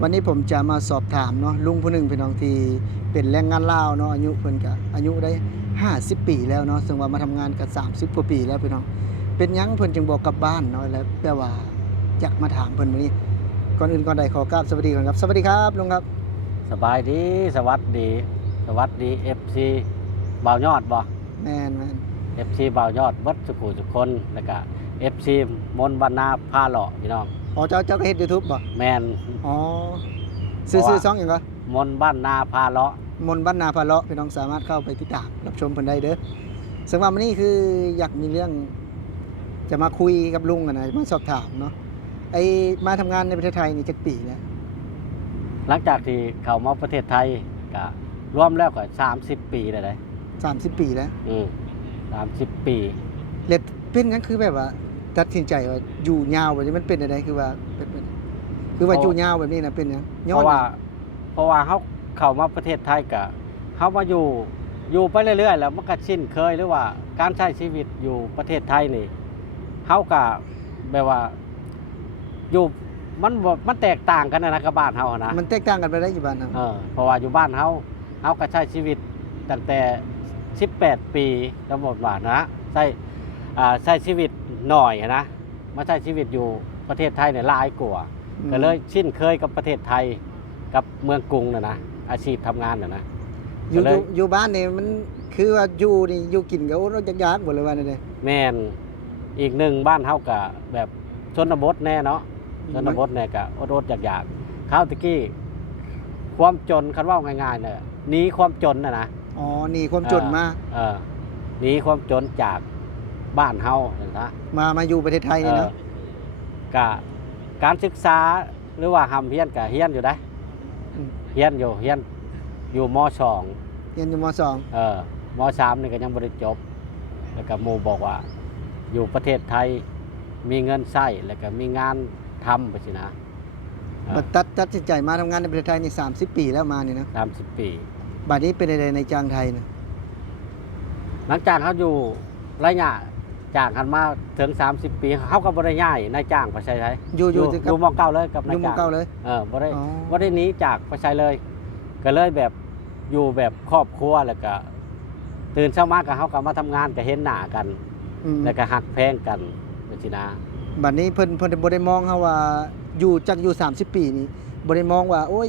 วันนี้ผมจะมาสอบถามเนาะลุงผู้หนึ่งพี่น้องที่เป็นแรงงานลาวเนาะอายุเพิ่นก็อายุได้50ปีแล้วเนาะซึ่งว่ามาทำงานก็30กว่าปีแล้วพี่น้องเป็นหยังเพิ่นจึงบ่กลับบ้านเนาะแล้วแปลว่าอยากมาถามเพิ่นมื้อนี้ก่อนอื่นก่อนใดขอกราบสวัสดีก่อนครับสวัสดีครับลุงครับสบายดีสวัสดีสวัสดี FC บ่าวยอดบ่ แม่น FC บ่าวยอดเบิดสุขุทุกคนแล้วก็ FC มนต์บรรณาพาเลาะพี่น้อง อ๋อเจ้าก็เฮ็ด YouTube บ่แม่นอ๋อชื่อช่องหยังก็ มนต์บรรณาพาเลาะมนต์บรรณาภาเลาะพี่น้องสามารถเข้าไปติดตามรับชมเพิ่นได้เด้อซึ่งว่ามื้อนี้คืออยากมีเรื่องจะมาคุยกับลุงอะนะมาสอบถามเนาะไอ้มาทำงานในประเทศไทยนี่จักปีแล้ว หลังจากที่เข้ามาประเทศไทยก็รวมแล้วก็30 ปีแล้วได้ 30 ปีแล้ว30 ปีแล้วเป็นหยังคือแบบว่าตัดสินใจว่าอยู่ยาวแบบนี้มันเป็นจังไดคือว่าเป็นคือว่าอยู่ยาวแบบนี้น่ะเป็นหยังย้อน เพราะว่าเฮาเข้ามาประเทศไทยก็เฮามาอยู่ไปเรื่อยๆแล้วมันก็ชินเคยหรือว่าการใช้ชีวิตอยู่ประเทศไทยนี่เฮาก็แบบว่าอยู่มันแตกต่างกันนะกับบ้านเฮานะมันแตกต่างกันไปได้อยู่บ้านเฮาเพราะว่าอยู่บ้านเฮาก็ใช้ชีวิตตั้งแต่18 ปีทั้งหมดว่านะใช้ชีวิตหน่อยนะมาใช้ชีวิตอยู่ประเทศไทยเนี่ยหลายกว่าก็เลยชินเคยกับประเทศไทยกับเมืองกรุงนะอาชีพทำงานนะอยู่บ้านนี่มันคือว่าอยู่นี่อยู่กินก็รถยากๆบ่เลยว่านั่นเด้แม่นอีกหนึ่งบ้านเฮาก็แบบชนบทแน่เนาะชนบทแน่ก็อดๆอยากๆข้าวตะกี้ความจนคันว่าง่ายๆเนี่ยหนีความจนนะอ๋อนี่ความจนมาหนีความจนจากบ้านเฮาเห็นซะมาอยู่ประเทศไทยนี่เนาะการศึกษาหรือว่าหำเฮียนก็เฮียนอยู่ได้เฮียนอยู่ม.2 เรียนอยู่มม.3 นี่ก็ยังบ่ได้จบแล้วก็หมู่บอกว่าอยู่ประเทศไทยมีเงินใช้แล้วก็มีงานทำไปสินะตัดสินใจมาทำงานในประเทศไทยนี่30 ปีแล้วมานี่นะ30 ปีบัดนี้เป็นในจ้างไทยนะหลังจากเขาอยู่ระยะจ้างกันมาถึง30 ปีเขาก็บ่ได้ย้ายนายจ้างไปใช้ไสอยู่ม.เก่าเลยกับนายจ้างอยู่ม.เก่าเลยบ่ได้หนีจากไปใช้เลยก็เลยแบบอยู่แบบครอบครัวแล้วก็ตื่นเช้ามาก็เฮาก็มาทำงานก็เห็นหน้ากันแล้วก็ฮักแพงกันจังซี่นะบัดนี้เพิ่นบ่ได้มองเฮาว่าอยู่30 ปีนี่บ่ได้มองว่าโอ๊ย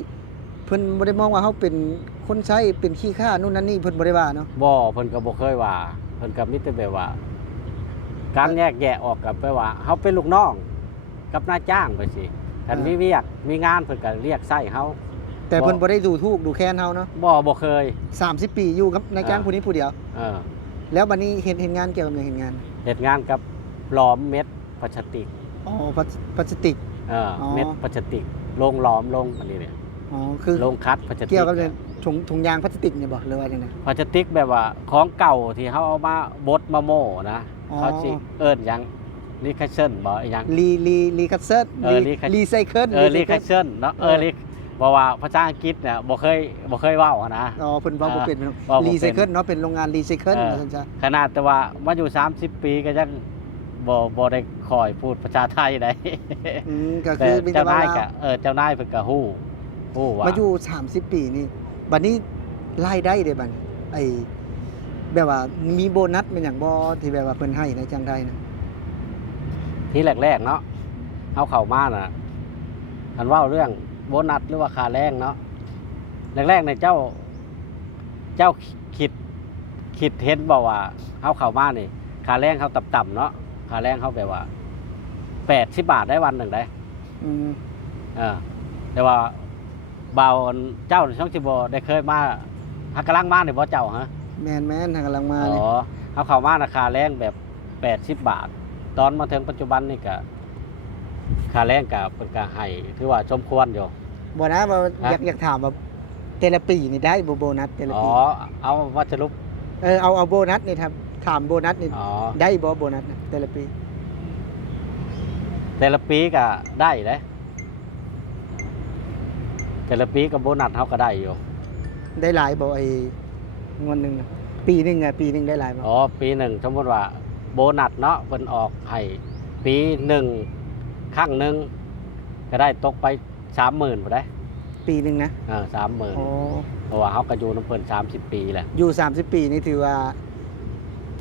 เพิ่นบ่ได้มองว่าเฮาเป็นคนใช้เป็นขี้ข้านู่นนั่นนี่เพิ่นบ่ได้ว่าเนาะบ่เพิ่นก็บ่เคยว่าเพิ่นก็มีแต่แบบว่าการแยกแยะออกกับไปว่าเฮาเป็นลูกน้องกับนายจ้างไปสิคันมีเวียกมีงานเพิ่นก็เรียกใช้เฮาแต่เพิ่นบ่ได้ดูถูกดูแค้นเฮาเนาะบ่เคย30 ปีอยู่กับนายจ้างผู้นี้ผู้เดียวแล้วบัดนี้เฮ็ดงานเกี่ยวกับหยังเฮ็ดงานกับหลอมเม็ดพลาสติกอ๋อพลาสติกเม็ดพลาสติกโรงหลอมโรงอันนี้เนี่ยคือโรงคัดพลาสติกเกี่ยวกับถุงยางพลาสติกเนี่ยบ่หรือว่าจังได๋พลาสติกแบบว่าของเก่าที่เฮาเอามาบดมาโม่นะเขาสิเอิ้นหยังรีไซเคิลบ่อีหยังรีคัสเซิลรีไซเคิลรีไซเคิลเนาะเพราะว่าภาษาอังกฤษเนี่ยบ่เคยเว้านะอ๋อเพิ่นเว้าบ่เป็นรีไซเคิลเนาะเป็นโรงงานรีไซเคิลว่าซั่นซะขนาดแต่ว่ามาอยู่30 ปีก็ยังบ่ได้คอยพูดภาษาไทยได้ก็คือเจ้านายก็เจ้านายเพิ่นก็ฮู้ว่ามาอยู่30 ปีนี่บัดนี้รายได้เด้บัดไอ้แบบว่ามีโบนัสเป็นหยังบ่ที่แบบว่าเพิ่นให้ในจังได๋นะที่แรกๆเนาะเฮาเข้ามาน่ะคันเว้าเรื่องโบนัสหรือว่าค่าแรงเนาะแรกๆเนี่ยเจ้าคิดเห็นบ่ว่าเฮาเข้ามานี่ค่าแรงเฮาต่ำๆเนาะค่าแรงเฮาแบบว่า80 บาทได้วันหนึ่งได้แต่ว่าบ่าวเจ้าช่องสิบ่ได้เคยมาหากำลังมานี่บ่เจ้าฮะแม่นๆหากำลังมานี่เฮาเข้ามาราคาแรงแบบ80 บาทตอนมาถึงปัจจุบันนี่ก็ค่าแรงก็เพิ่นก็ให้ถือว่าสมควรอยู่บ่นะบ่อยากถามว่าแต่ละปีนี่ได้บ่โบนัสแต่ละปีเอาว่าสรุปเอาโบนัสนี่ครับถามโบนัสนี่ได้บ่โบนัสแต่ละปีก็ได้เด้แต่ละปีก็โบนัสเฮาก็ได้อยู่ได้หลายบ่ไอ้งวดนึงปีนึงได้หลายบ่ปีนึงสมมุติว่าโบนัสเนาะเพิ่นออกให้ปีนึงครั้งนึงก็ได้ตกไป 30,000บ่ได้ ปีหนึงนะ 30,000 โอ้ เพราะว่าเฮาก็อยู่น้ำเพิ่น30 ปีแหละ อยู่30 ปีนี่ถือว่า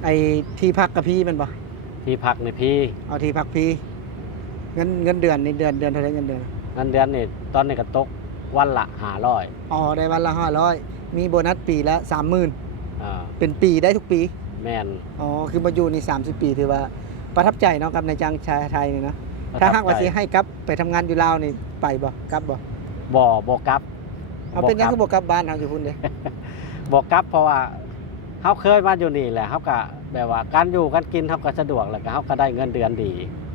ไอ้ที่พักกับพี่แมันบ่ ที่พักในพี่ เอาที่พักพี่เงินเดือนนี่เดือนเท่าไหร่เงินเดือน เงินเดือนนี่ตอนนี้ก็ตกวันละ500 อ๋อได้วันละ500มีโบนัสปีละ 30,000 อ่า เป็นปีได้ทุกปี แม่น อ๋อคือมาอยู่นี่30 ปีถือว่าประทับใจเนาะกับนายจ้างชายไทยนี่เนาะถ้าหากว่าสิให้กลับไปทำงานอยู่ลาวนี่ไปบ่กลับบ่ บ่กลับ เอาเป็นหยังคือบ่กลับบ้านเฮาอยู่พุ่นเด้ บ่กลับเพราะว่าเฮาเคยมาอยู่นี่แหละเฮาก็แบบว่าการอยู่การกินเฮาก็สะดวกแล้วก็เฮาก็ได้เงินเดือนดี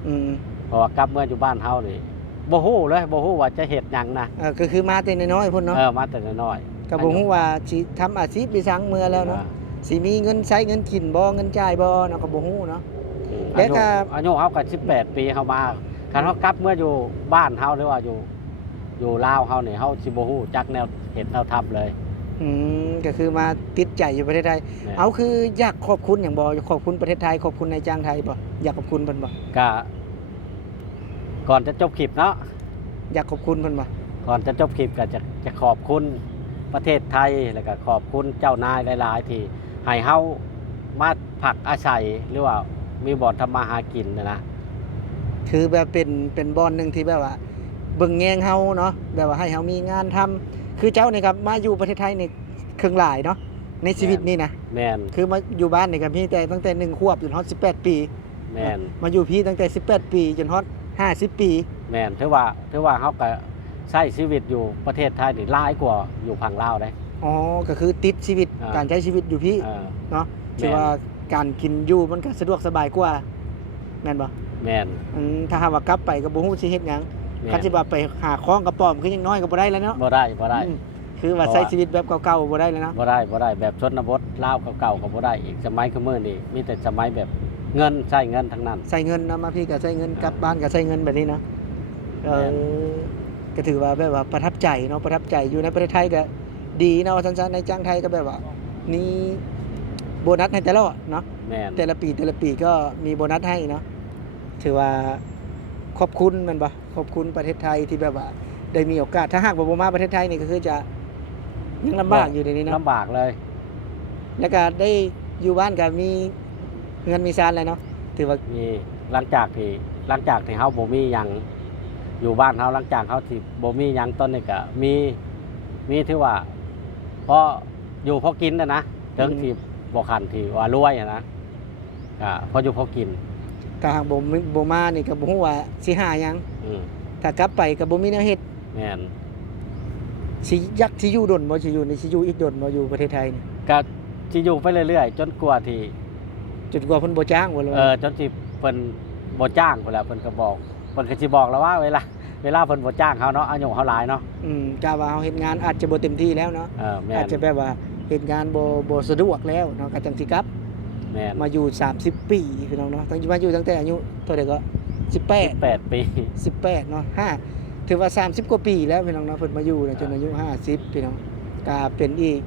อืม เพราะว่ากลับเมื่ออยู่บ้านเฮานี่บ่ฮู้เลยบ่ฮู้ว่าจะเฮ็ดหยังนะ ก็คือมาแต่น้อยๆพุ่นเนาะ มาแต่น้อยๆ ก็บ่ฮู้ว่าสิทำอาชีพอีสังเมื่อแล้วเนาะสิมีเงินใช้เงินกินบ่เงินจ่ายบ่เนาะก็บ่ฮู้เนาะ แล้ แล้ว ว ก็ ก็อายุเฮาก็18 ปีเฮามาคันเฮากลับเมื่ออยู่บ้านเฮาหรือว่าอยู่ลาวเฮานี่เฮาสิบ่ฮู้จักแนวเฮ็ดแนวทำเลย ก็คือมาติดใจอยู่ประเทศไทย แม่น เอาคืออยากขอบคุณอย่างบ่อยากขอบคุณประเทศไทยขอบคุณนายจ้างไทยบ่อยากขอบคุณเพิ่นบ่ ก็ก่อนจะจบคลิปเนาะ อยากขอบคุณเพิ่นบ่ ก่อนจะจบคลิปก็จะขอบคุณประเทศไทยแล้วก็ขอบคุณเจ้านายหลายๆที่ให้เฮามาพักอาศัยหรือว่ามีบ่อนทำมาหากินนะ คือแบบเป็นบอนหนึงที่แบบว่าเบิ่งแยงเฮาเนาะแบบว่าให้เฮามีงานทำคือเจ้านี่ครับมาอยู่ประเทศไทยนี่ครึ่งหลายเนาะในชีวิตนี่นะ แม่น คือมาอยู่บ้านนี่ก็มีแต่ตั้งแต่1ขวบจนฮอด18 ปี แม่น มาอยู่พี่ตั้งแต่18 ปีจนฮอด50 ปี แม่นถือว่าเฮาก็ใช้ชีวิตอยู่ประเทศไทยนี่หลายกว่าอยู่พังลาวได้ อ๋อก็คือติดชีวิต อ่า การใช้ชีวิตอยู่พี่ เออ เนาะ แม่น ถือว่าการกินอยู่มันก็สะดวกสบายกว่าแม่นบ่ แม่น ถ้าหากว่ากลับไปก็บ่ฮู้สิเฮ็ดหยัง แม่น คันสิว่าไปหาของกระป๋อมคือยังน้อยก็บ่ได้แล้วเนาะ บ่ได้ อืมคือว่า เพราะว่า ใช้ชีวิตแบบเก่าๆบ่ได้แล้วเนาะ บ่ได้แบบชนบทลาวเก่าๆก็บ่ได้อีกสมัยคือมื้อนี้มีแต่สมัยแบบเงินใช้เงินทั้งนั้น ใช้เงินนะมาพี่ก็ใช้เงินกลับบ้านก็ใช้เงินแบบนี้เนาะเอ แม่ อน ก็ถือว่าแบบว่าประทับใจเนาะประทับใจอยู่ในประเทศไทยก็ดีเนาะว่าซั่นๆในจ้างไทยก็แบบว่ามีโบนัสให้ตลอดเนาะ แม่น แต่ละปีก็มีโบนัสให้เนาะถือว่าขอบคุณแมันบ่ขอบคุณประเทศไทยที่แบบว่าได้มีโอกาสถ้าหากว่าบ่มาประเทศไทยนี่ก็คือจะยังลำบากอยู่ในนี้เนาะ ลำบากเลย แล้วก็ได้อยู่บ้านก็มีเงินมีซานแล้วเนาะถือว่า มีหลังจากที่เฮาบ่มีหยังอยู่บ้านเฮาหลังจากเฮาที่บ่มีหยังตอนนี้ก็มีถือว่าพออยู่พอกินนะถึงที่บ่คันที่ว่ารวยนะก็พออยู่พอกิน ถ้าหากบ่มานี่ก็บ่ฮู้ว่าสิหาหยัง อืม ถ้ากลับไปก็บ่มีแนวเฮ็ด แม่น สิอยากสิอยู่ดนบ่สิอยู่นี่สิอยู่อีกดนบ่อยู่ประเทศไทยนี่ ก็สิอยู่ไปเรื่อยๆจนกว่าที่ จนกว่าเพิ่นบ่จ้างบ่เลย จนที่เพิ่นบ่จ้างพุ่นแหละเพิ่นก็บอกเพิ่นก็สิบอกแล้วว่าเวลาเพิ่นบ่จ้างเฮาเนาะอายุเฮาหลายเนาะ กะว่าเฮาเฮ็ดงานอาจจะบ่เต็มที่แล้วเนาะ แม่ อาจ น จะแบบว่าเฮ็ดงานบ่สะดวกแล้วเนาะก็จังสิกลับ แม่น มาอยู่30 ปีพี่น้องเนาะมาอยู่ตั้งแต่อายุเท่าใดก็18 8 ปี 18เนาะ5ถือว่า30กว่าปีแล้วพี่น้องเนาะเพิ่นมาอยู่เนี่ยจนอายุ50พี่น้องก็เป็นอีก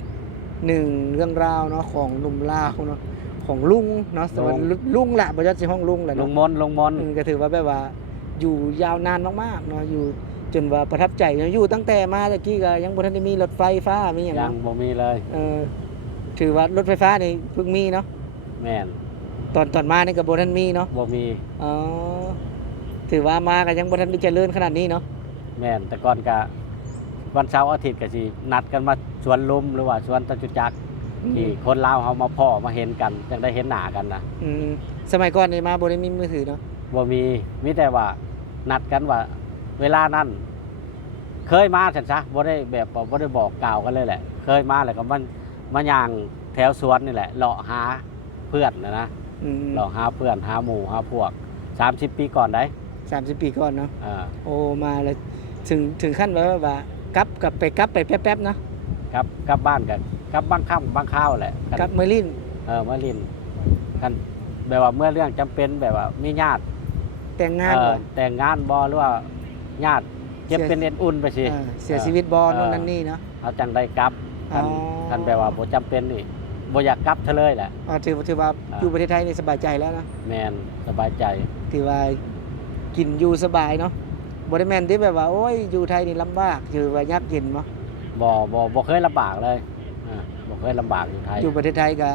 หนึ่งเรื่องราวเนาะของหนุ่มลาวเนาะของลุงเนาะสวัสดีลุงละบ่จัดสิห้องลุงแหละ ล เนาะ งมนต์ ก็ถือว่าแบบว่าอยู่ยาวนานมากๆเนาะอยู่จนว่าประทับใจอยู่ตั้งแต่มาตะกี้ก็ยังบ่ทันได้มีรถไฟฟ้ามีหยัง ยัง เนาะ บ่มีเลย ถือว่ารถไฟฟ้านี่เพิ่งมีเนาะ แม่น ตอนมานี่ก็บ่ทันมีเนาะ บ่มี อ๋อถือว่ามาก็ยังบ่ทันได้เจริญขนาดนี้เนาะ แม่นแต่ก่อนก็วันเสาร์อาทิตย์ก็สินัดกันมาสวนลุมหรือว่าสวนตะจุจักรที่คนลาวเฮามาพ้อมาเห็นกันจังได้เห็นหน้ากันนะ สมัยก่อนนี่มาบ่ได้มีมือถือเนาะ บ่มีแต่ว่านัดกันว่าเวลานั้นเคยมาซั่นซะบ่ได้แบบว่าบ่ได้บอกกล่าวกันเลยแหละ เคยมาแล้วก็มันย่างแถวสวนนี่แหละเลาะหาเพื่อนนะ อืม เลาะหาเพื่อนหาหมู่หาพวก30 ปีก่อนได้ 30 ปีก่อนเนาะ อ่า โอ้มาแล้วถึงขั้นว่ากลับไปแป๊บๆเนาะ กลับบ้านกันกลับบางค่ำบางข้าวแหละ กลับเมอลิน มาลินกันแบบว่าเมื่อเรื่องจำเป็นแบบว่ามีญาติ แต่งงานบ่ แต่งงานบ่หรือว่าญาติเจ็บเป็นเอ็นอุ่นไปสิ เสียชีวิตบ่โน่นนั่นนี่เนาะ เอาจังได้กลับ อ๋อ กันแบบว่าบ่จำเป็นนี่บ่อยากกลับเธอเลยแหละ ถือว่าอยู่ประเทศไทยนี่สบายใจแล้วนะ แมนสบายใจ ถือว่ากินอยู่สบายเนาะบ บ่ได้แม่นที่แบบว่าโอ้ยอยู่ไทยนี่ลำบากอยู่ว่ายากเย็นบ่ บ่เคยลำบากเลยบ่เคยลำบากอยู่ไทย อยู่ประเทศไทยก็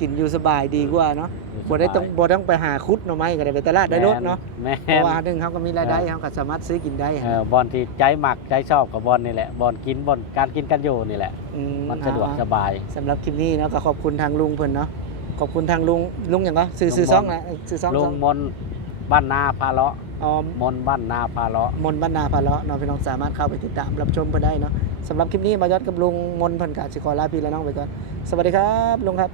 กินอยู่สบายดีกว่าเนาะ อยู่ส บ่ บาย ได้ต้องไปหาคุดหน่อไม้ก็ได้ไปตลาดได้รถเนาะ แม่ เพราะว่าหนึงเขาก็มีรายได้เขาก็สามารถซื้อกินได้ บอลที่ใจหมักใจชอบกับบอลนี่แหละบอลกินบอลการกินกันอยู่นี่แหละ มันสะดวกสบาย สำหรับคลิปนี้เนาะก็ขอบคุณทางลุงเพิ่นเนาะขอบคุณทางลุงหยังก็ซื้อซ่องนะซื้อซ่อง ลุงมนบ้านนาพาเลาะ อ๋อ มนบ้านนาพาเลาะ มนต์บรรณาพาเลาะเนาะพี่น้องสามารถเข้าไปติดตามรับชมเพิ่นได้เนาะสำหรับคลิปนี้มายอดกับลุงมนต์เพิ่นก็สิขอลาพี่และน้องไปก่อนสวัสดีครับลุงครับ